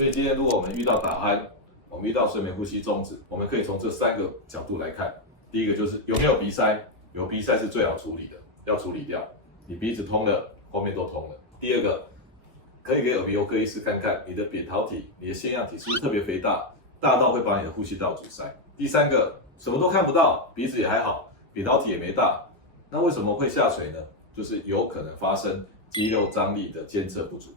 所以今天如果我们遇到打鼾，我们遇到睡眠呼吸中止，我们可以从这3个角度来看。第一个就是有没有鼻塞，有鼻塞是最好处理的，要处理掉。你鼻子通了，后面都通了。第二个，可以给耳鼻喉科医师看看你的扁桃体、你的腺样体是不是特别肥大，大到会把你的呼吸道阻塞。第三个，什么都看不到，鼻子也还好，扁桃体也没大，那为什么会下垂呢？就是有可能发生肌肉张力的监测不足。